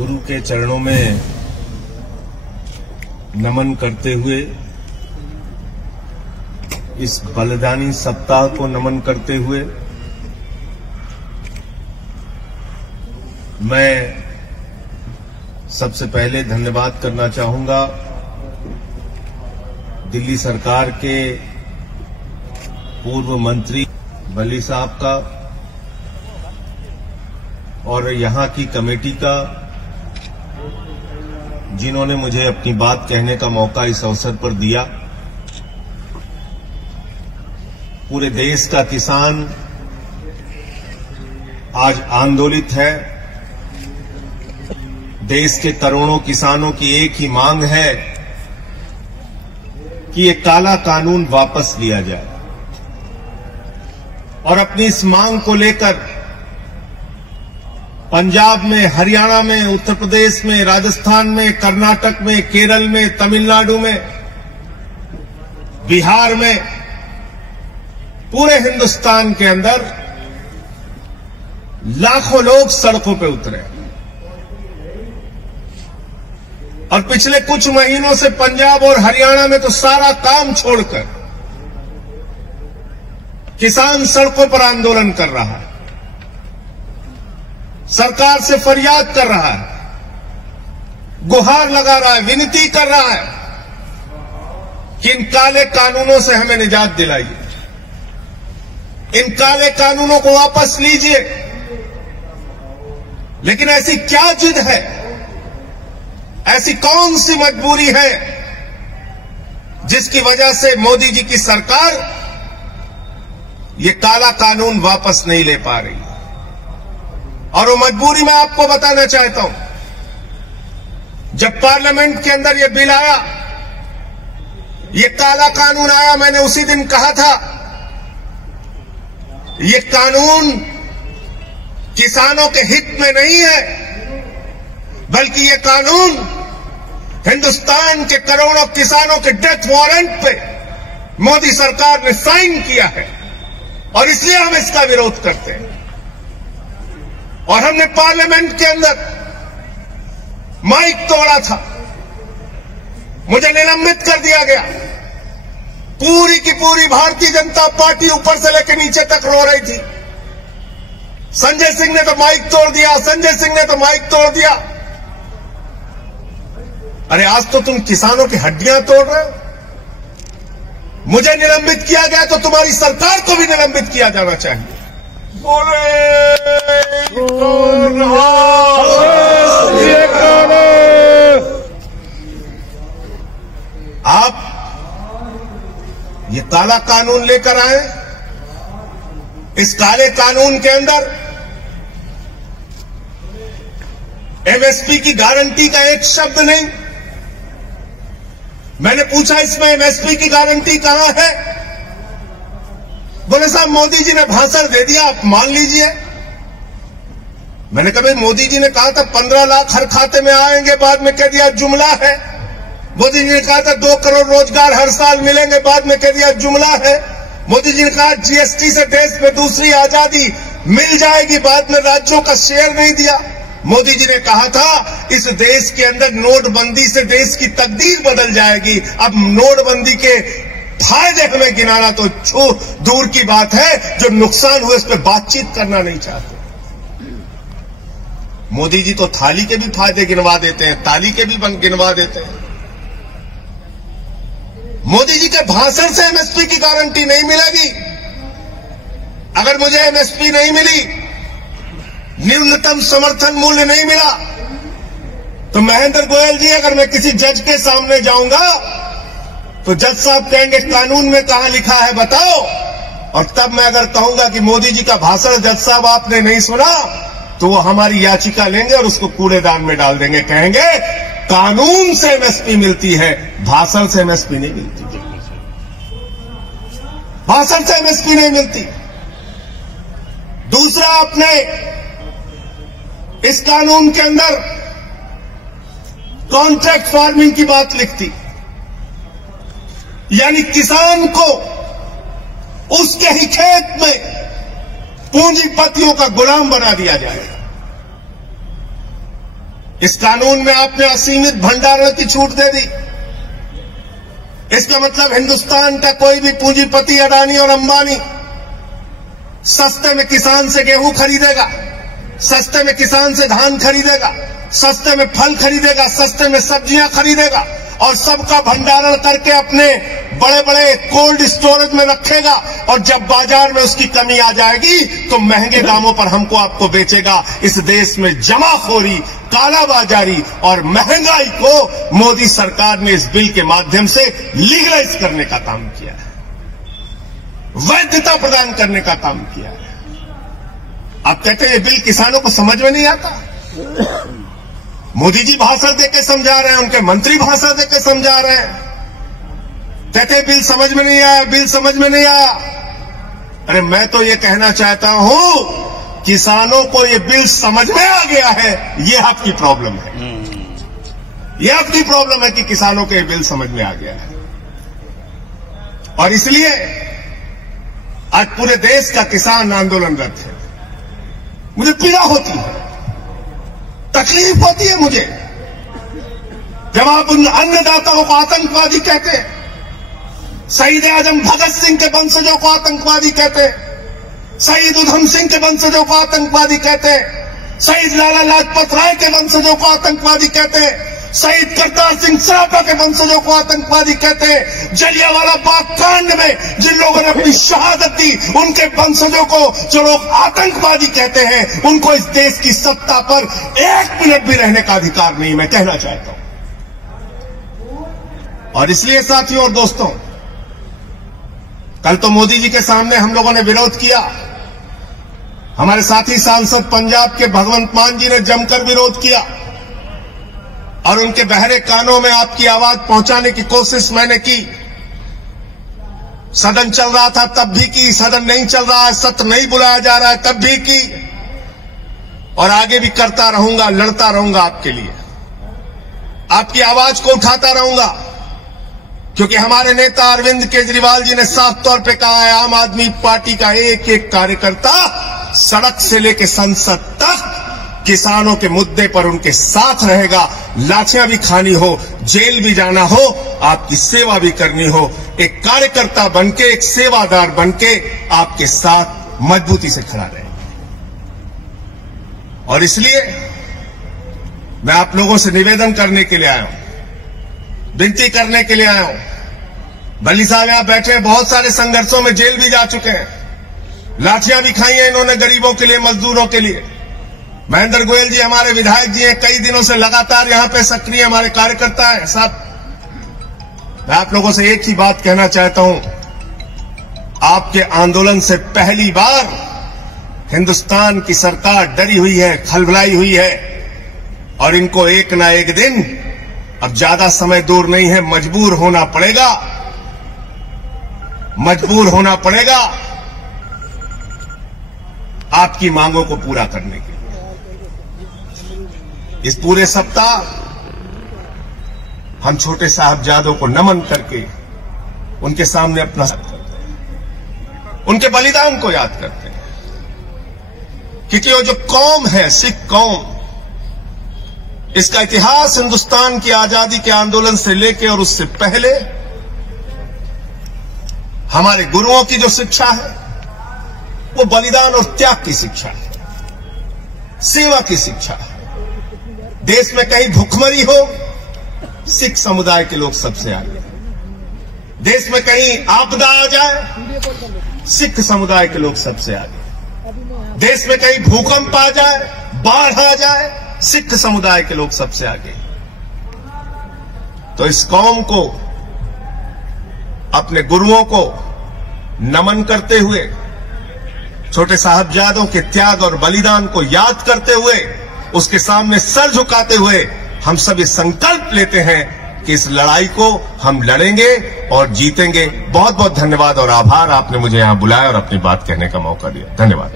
गुरु के चरणों में नमन करते हुए, इस बलिदानी सप्ताह को नमन करते हुए मैं सबसे पहले धन्यवाद करना चाहूंगा दिल्ली सरकार के पूर्व मंत्री बली साहब का और यहां की कमेटी का, जिन्होंने मुझे अपनी बात कहने का मौका इस अवसर पर दिया। पूरे देश का किसान आज आंदोलित है। देश के करोड़ों किसानों की एक ही मांग है कि ये काला कानून वापस लिया जाए और अपनी इस मांग को लेकर पंजाब में, हरियाणा में, उत्तर प्रदेश में, राजस्थान में, कर्नाटक में, केरल में, तमिलनाडु में, बिहार में, पूरे हिंदुस्तान के अंदर लाखों लोग सड़कों पे उतरे और पिछले कुछ महीनों से पंजाब और हरियाणा में तो सारा काम छोड़कर किसान सड़कों पर आंदोलन कर रहा है, सरकार से फरियाद कर रहा है, गुहार लगा रहा है, विनती कर रहा है कि इन काले कानूनों से हमें निजात दिलाइए, इन काले कानूनों को वापस लीजिए। लेकिन ऐसी क्या जिद है, ऐसी कौन सी मजबूरी है जिसकी वजह से मोदी जी की सरकार ये काला कानून वापस नहीं ले पा रही? और वो मजबूरी मैं आपको बताना चाहता हूं। जब पार्लियामेंट के अंदर ये बिल आया, ये काला कानून आया, मैंने उसी दिन कहा था ये कानून किसानों के हित में नहीं है, बल्कि ये कानून हिंदुस्तान के करोड़ों किसानों के डेथ वारंट पे मोदी सरकार ने साइन किया है और इसलिए हम इसका विरोध करते हैं। और हमने पार्लियामेंट के अंदर माइक तोड़ा था, मुझे निलंबित कर दिया गया। पूरी की पूरी भारतीय जनता पार्टी ऊपर से लेकर नीचे तक रो रही थी, संजय सिंह ने तो माइक तोड़ दिया, संजय सिंह ने तो माइक तोड़ दिया। अरे आज तो तुम किसानों की हड्डियां तोड़ रहे हो। मुझे निलंबित किया गया तो तुम्हारी सरकार को भी निलंबित किया जाना चाहिए। आप ये काला कानून लेकर आए, इस काले कानून के अंदर एमएसपी की गारंटी का एक शब्द नहीं। मैंने पूछा इसमें एमएसपी की गारंटी कहां है? बोले साहब मोदी जी ने भाषण दे दिया, आप मान लीजिए। मैंने कहा मोदी जी ने कहा था 15 लाख हर खाते में आएंगे, बाद में कह दिया जुमला है। मोदी जी ने कहा था 2 करोड़ रोजगार हर साल मिलेंगे, बाद में कह दिया जुमला है। मोदी जी ने कहा जीएसटी से देश में दूसरी आजादी मिल जाएगी, बाद में राज्यों का शेयर नहीं दिया। मोदी जी ने कहा था इस देश के अंदर नोटबंदी से देश की तकदीर बदल जाएगी। अब नोटबंदी के फायदे हमें गिनाना तो दूर की बात है, जो नुकसान हुए उस पर बातचीत करना नहीं चाहते। मोदी जी तो थाली के भी फायदे गिनवा देते हैं, ताली के भी गिनवा देते हैं। मोदी जी के भाषण से एमएसपी की गारंटी नहीं मिलेगी। अगर मुझे एमएसपी नहीं मिली, न्यूनतम समर्थन मूल्य नहीं मिला, तो महेंद्र गोयल जी अगर मैं किसी जज के सामने जाऊंगा तो जज साहब कहेंगे कानून में कहां लिखा है बताओ। और तब मैं अगर कहूंगा कि मोदी जी का भाषण जज साहब आपने नहीं सुना, तो वो हमारी याचिका लेंगे और उसको कूड़ेदान में डाल देंगे। कहेंगे कानून से एमएसपी मिलती है, भाषण से एमएसपी नहीं मिलती, भाषण से एमएसपी नहीं मिलती। दूसरा, आपने इस कानून के अंदर कॉन्ट्रैक्ट फार्मिंग की बात लिखती, यानी किसान को उसके ही खेत में पूंजीपतियों का गुलाम बना दिया जाएगा। इस कानून में आपने असीमित भंडारण की छूट दे दी। इसका मतलब हिंदुस्तान का कोई भी पूंजीपति अडानी और अंबानी सस्ते में किसान से गेहूं खरीदेगा, सस्ते में किसान से धान खरीदेगा, सस्ते में फल खरीदेगा, सस्ते में सब्जियां खरीदेगा और सबका भंडारण करके अपने बड़े बड़े कोल्ड स्टोरेज में रखेगा और जब बाजार में उसकी कमी आ जाएगी तो महंगे दामों पर हमको आपको बेचेगा। इस देश में जमाखोरी, कालाबाजारी और महंगाई को मोदी सरकार ने इस बिल के माध्यम से लीगलाइज करने का काम किया है, वैधता प्रदान करने का काम किया है। आप कहते हैं ये बिल किसानों को समझ में नहीं आता। मोदी जी भाषण देके समझा रहे हैं, उनके मंत्री भाषण देके समझा रहे हैं, कहते हैं बिल समझ में नहीं आया, बिल समझ में नहीं आया। अरे मैं तो ये कहना चाहता हूं किसानों को ये बिल समझ में आ गया है, ये आपकी प्रॉब्लम है। ये आपकी प्रॉब्लम है कि किसानों को ये बिल समझ में आ गया है और इसलिए आज पूरे देश का किसान आंदोलनरत है। मुझे पीड़ा होती है, तकलीफ होती है मुझे जब आप उन अन्नदाताओं को आतंकवादी कहते हैं, शहीद आजम भगत सिंह के वंशजों को आतंकवादी कहते हैं, शहीद उधम सिंह के वंशजों को आतंकवादी कहते हैं, शहीद लाला लाजपत राय के वंशजों को आतंकवादी कहते हैं, शहीद करतार सिंह सराफा के वंशजों को आतंकवादी कहते हैं। जलियांवाला बाग कांड में जिन लोगों ने अपनी शहादत दी उनके वंशजों को जो लोग आतंकवादी कहते हैं, उनको इस देश की सत्ता पर एक मिनट भी रहने का अधिकार नहीं, मैं कहना चाहता हूं। और इसलिए साथियों और दोस्तों, कल तो मोदी जी के सामने हम लोगों ने विरोध किया, हमारे साथी सांसद पंजाब के भगवंत मान जी ने जमकर विरोध किया और उनके बहरे कानों में आपकी आवाज पहुंचाने की कोशिश मैंने की। सदन चल रहा था तब भी की, सदन नहीं चल रहा है, सत्र नहीं बुलाया जा रहा है तब भी की और आगे भी करता रहूंगा, लड़ता रहूंगा आपके लिए, आपकी आवाज को उठाता रहूंगा, क्योंकि हमारे नेता अरविंद केजरीवाल जी ने साफ तौर पे कहा है आम आदमी पार्टी का एक एक कार्यकर्ता सड़क से लेकर संसद तक किसानों के मुद्दे पर उनके साथ रहेगा। लाठियां भी खानी हो, जेल भी जाना हो, आपकी सेवा भी करनी हो, एक कार्यकर्ता बनके, एक सेवादार बनके आपके साथ मजबूती से खड़ा रहेगा। और इसलिए मैं आप लोगों से निवेदन करने के लिए आया हूं, विनती करने के लिए आया हूं। बली साहब यहां बैठे हैं, बहुत सारे संघर्षों में जेल भी जा चुके हैं, लाठियां भी खाई हैं इन्होंने गरीबों के लिए, मजदूरों के लिए। महेंद्र गोयल जी हमारे विधायक जी हैं, कई दिनों से लगातार यहां पे सक्रिय हमारे कार्यकर्ता हैं साहब। मैं आप लोगों से एक ही बात कहना चाहता हूं, आपके आंदोलन से पहली बार हिंदुस्तान की सरकार डरी हुई है, खलबलाई हुई है और इनको एक ना एक दिन, अब ज्यादा समय दूर नहीं है, मजबूर होना पड़ेगा, मजबूर होना पड़ेगा आपकी मांगों को पूरा करने के लिए। इस पूरे सप्ताह हम छोटे साहबजादों को नमन करके उनके सामने अपना उनके बलिदान को याद करते हैं, क्योंकि वो जो कौम है, सिख कौम, इसका इतिहास हिंदुस्तान की आजादी के आंदोलन से लेकर और उससे पहले हमारे गुरुओं की जो शिक्षा है वो बलिदान और त्याग की शिक्षा है, सेवा की शिक्षा है। देश में कहीं भुखमरी हो, सिख समुदाय के लोग सबसे आगे। देश में कहीं आपदा आ जाए, सिख समुदाय के लोग सबसे आगे। देश में कहीं भूकंप आ जाए, बाढ़ आ जाए, सिख समुदाय के लोग सबसे आगे। तो इस कौम को, अपने गुरुओं को नमन करते हुए, छोटे साहबजादों के त्याग और बलिदान को याद करते हुए, उसके सामने सर झुकाते हुए हम सब ये संकल्प लेते हैं कि इस लड़ाई को हम लड़ेंगे और जीतेंगे। बहुत बहुत धन्यवाद और आभार, आपने मुझे यहां बुलाया और अपनी बात कहने का मौका दिया। धन्यवाद।